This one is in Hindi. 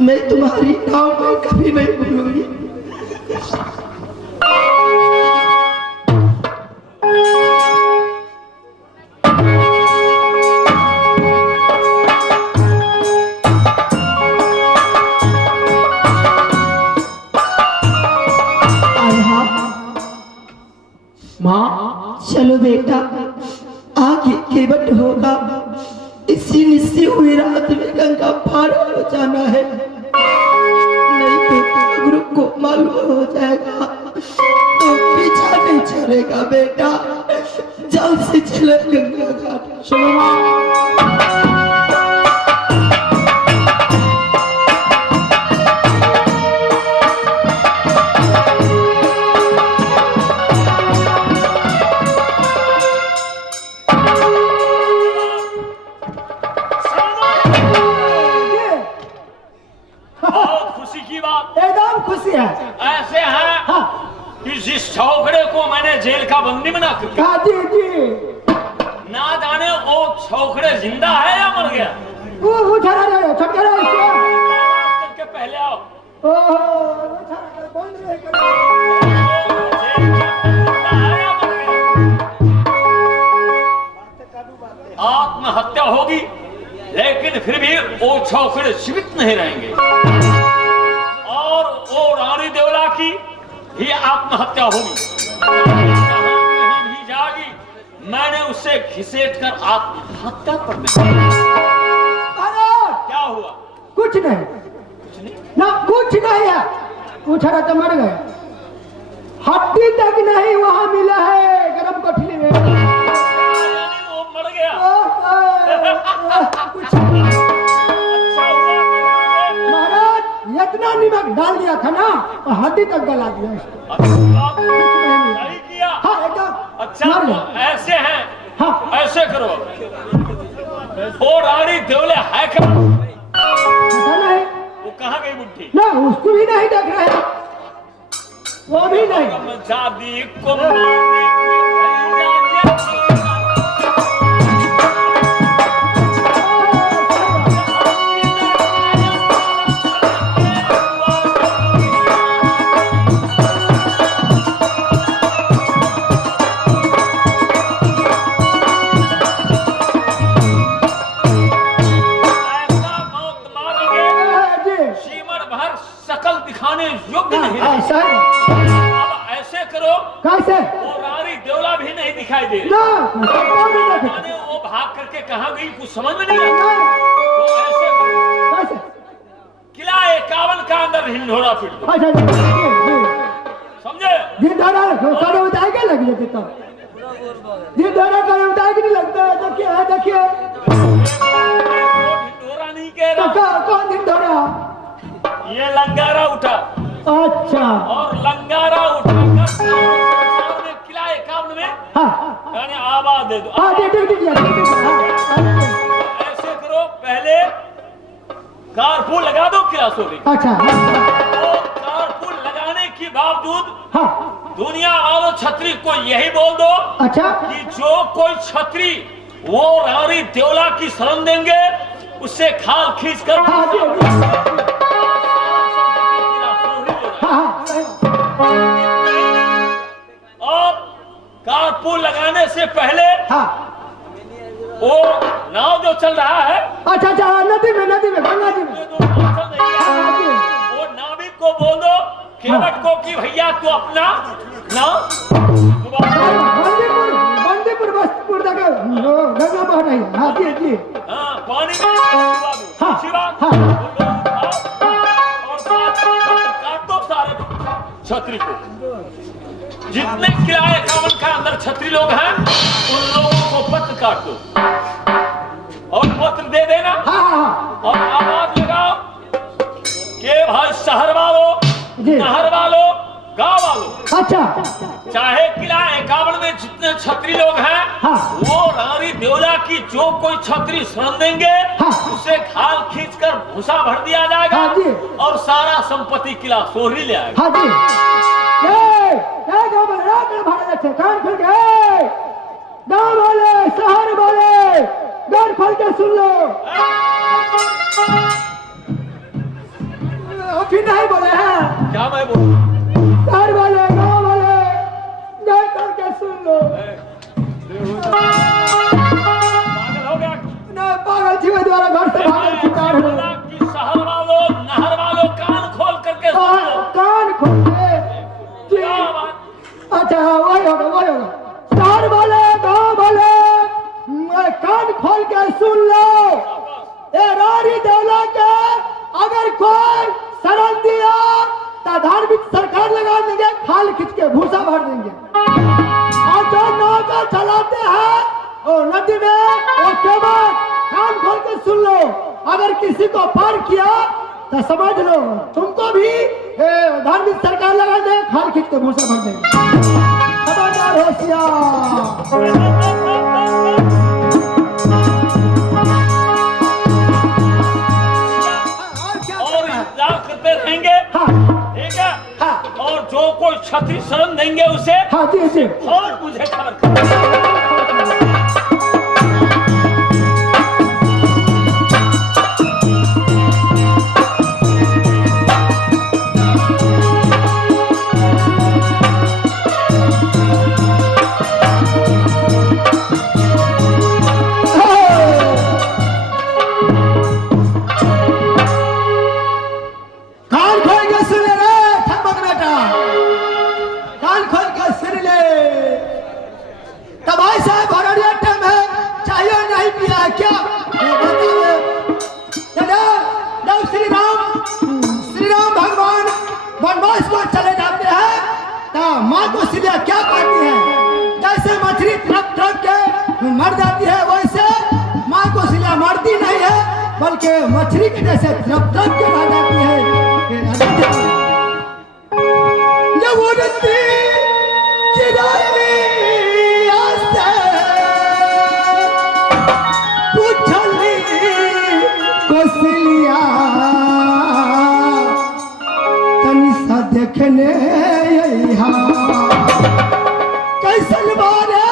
मैं तुम्हारी नाव में कभी नहीं भूलूंगी। माँ चलो बेटा, आगे केवट होगा। इसी निस्सी हुई रात में गंगा पार हो जाना है। नहीं बेटा, गुरु को मालूम हो जाएगा तो पीछा नहीं छोड़ेगा। बेटा जल्द से चलो गंगा घाट। चलो माँ। एकदम खुशी है। ऐसे है हाँ। कि जिस छौकड़े को मैंने जेल का बंदी बना कर हाँ जी जी। ना जाने वो छौकड़े जिंदा है या मर गया। वो ठहरा रहे छटका रहे इसको। करके पहले आओ। ओहो वो ठहरा बोल रहे आत्महत्या होगी लेकिन फिर भी वो छौकड़े जीवित नहीं रहेंगे और वो रानी देवला की ही आत्महत्या होगी। कहीं भी जागी मैंने उसे घिसेट कर आत्महत्या कर दी। क्या हुआ? कुछ नहीं ना, कुछ नहीं है। वो ठहरा तो मर गए। हड्डी तक नहीं वहां मिला है गरम कोठरी में। वो मर गया। कुछ महाराज इतना नमक डाल दिया था ना, हड्डी तक गला दिया इसको। सही किया। हाँ एकदम। अच्छा तो ऐसे हैं। हाँ ऐसे करो, वो रानी देवले है क्या? पता नहीं वो कहाँ गई बुढ़ी? ना, उसको भी नहीं देख रहे, वो भी नहीं। शादी को मारने की योग्य नहीं। अब ऐसे करो, कैसे? वो रानी देवला भी नहीं दिखाई दे रही। मैंने वो भाग करके कहाँ गई कुछ समझ में नहीं आता। तो ऐसे करो, किला 51 का अंदर हिंडोरा पीट दो। समझे? दिनदारा करे उतार के लग जाते तो दिनदारा करे उतार के नहीं लगता है। देखिए देखिए हिंडोरा नहीं कह रहा। कौन दिनदारा? ये लंगारा उठा। अच्छा। और लंगारा उठाकर किला 51 में हाँ यानी आवाज दे दो। हाँ दे ऐसे करो, पहले कारपूल लगा दो किला सोरी। अच्छा। और कारपूल लगाने के बावजूद हाँ दुनिया वालों छतरी को यही बोल दो अच्छा कि जो कोई छतरी वो रानी देवला की शरण देंगे उससे खाल खींच कर और कारपूल लगाने से पहले हाँ वो नाव जो चल रहा है, अच्छा अच्छा नदी में गंगा जी में वो नाविक को बोल दो केवट को कि भैया तू अपना नाव बंदीपुर बस्तपुर तक गंगा बह रही है। हाँ जी जी। हाँ पानी में काटो सारे छतरी को। जितने किला 51 का अंदर छतरी लोग हैं उन लोगों को पत्र काट दो और पत्र दे देना। और आवाज लगाओ कि भाई शहर वालों, नहर वालों, गांव वालों, अच्छा चाहे किला 51 में जितने छतरी लोग हैं वो रानी देवला की जो कोई छतरी शरण देंगे उसे खाल खींचकर भूसा भर दिया जाएगा और सारा संपत्ति किला सोहरी ले आएगा। हाँ जी। कान खोल के गाँव वाले शहर वाले कान खोल के सुन लो। फिर नहीं बोले हैं क्या मैं बोलूं? घर वाले गाँव वाले गए करके सुन लो पागल हो गया? ना पागल थी द्वारा घर से भागल शिकार हो बोला कि शहर वालों नहर वालों कान खोल करके सुन लो। कान खोल के जी। क्या बात? अच्छा वही होगा शहर वाले गाँव वाले कान खोल के सुन लो ए रानी दौला के अगर कोई शरण दिया तो धार्मिक सरकार लगा देंगे खाल खींच के भूसा भर देंगे और जो नौका चलाते हैं वो नदी में वो केवल कान खोल के सुन लो अगर किसी को पार किया तो समझ लो तुमको भी धार्मिक सरकार लगा देंगे खाल खींच के भूसा भर देंगे खबरदार होशियार और इंतजार करते रहेंगे, हाँ ठीक है? हाँ और जो कोई क्षत्रिय शरण देंगे उसे हाँ जी जी और मुझे खबर कर। कान खोल के सुन ले ठमक बेटा कान खोल के सुन ले तब भाई साहब भरड़िया टाइम है चाहिए नहीं पिया क्या ये बताओ दादा दाऊ श्री राम भगवान वनवास को चले जाते हैं तो माँ को सीधा क्या कहती है जैसे मछली ट्रक ट्रक के मर जाती है वैसे माँ को सीधा मरती नहीं है बल्कि मछली के जैसे ट्रक ट्रक के रह जाती है जब उड़ती चिराई आस्ते पूछली कोसलिया तनी सा देखने यहाँ कैसन बारे